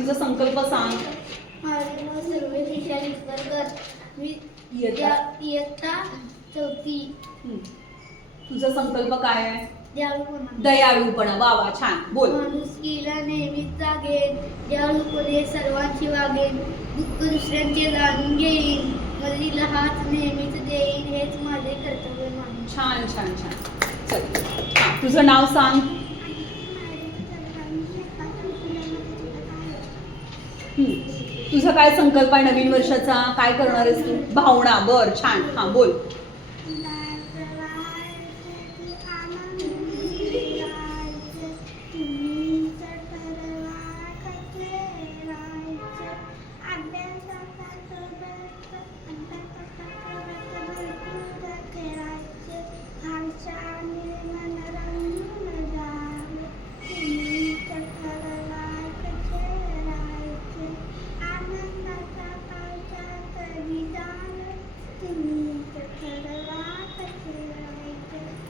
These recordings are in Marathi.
तुझा संकल्प सांग. माझे नाव सर्वेश विशाल इसरकर. मी इयत्ता चौथी. तुझा संकल्प काय आहे? दयाळूपणा. दयाळूपणा. वा वा, छान. बोल. माणुसकीला नेहमीच जागेन, दयाळूपणे सर्वांची वागेन, दुःख दुसऱ्यांचे जाणून घेईन, मदतीला हात नेहमीच देईन, हेच माझे कर्तव्य मानून. छान छान छान. चल, तुझं नाव सांग. तुझा काय संकल्प आहे नवीन वर्षाचा? काय करणार आहेस तू? भावना. बर, छान. हा, बोल.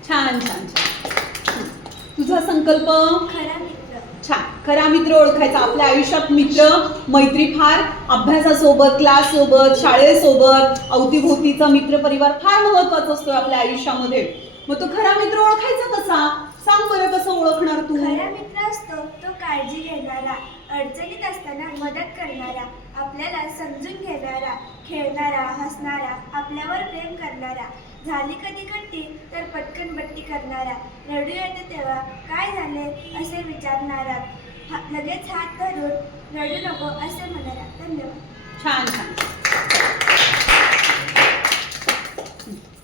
छान छान छान. तुझा संकल्प? खरा मित्र. छान. खरा मित्र ओळखायचा. आपल्या आयुष्यात मित्र मैत्री फार अभ्यासासोबत, क्लास सोबत, शाळेसोबत, अवतीभोवतीचा मित्र परिवार फार महत्वाचा असतो आपल्या आयुष्यामध्ये. मग तो खरा मित्र ओळखायचा कसा? सांग बरं, कसं ओळखणार तू? खरा मित्र असतो तो काळजी घेणारा, अडचणीत असताना मदत करणारा, आपल्याला समजून घेणारा, खेळणारा, हसणारा, आपल्यावर प्रेम करणारा, झाली कधी खट्टी तर पटकन बट्टी करणारा, रडू येते तेव्हा काय झाले असे विचारणारा, लगेच हात धरून रडू नको असे म्हणणारा. धन्यवाद. छान छान.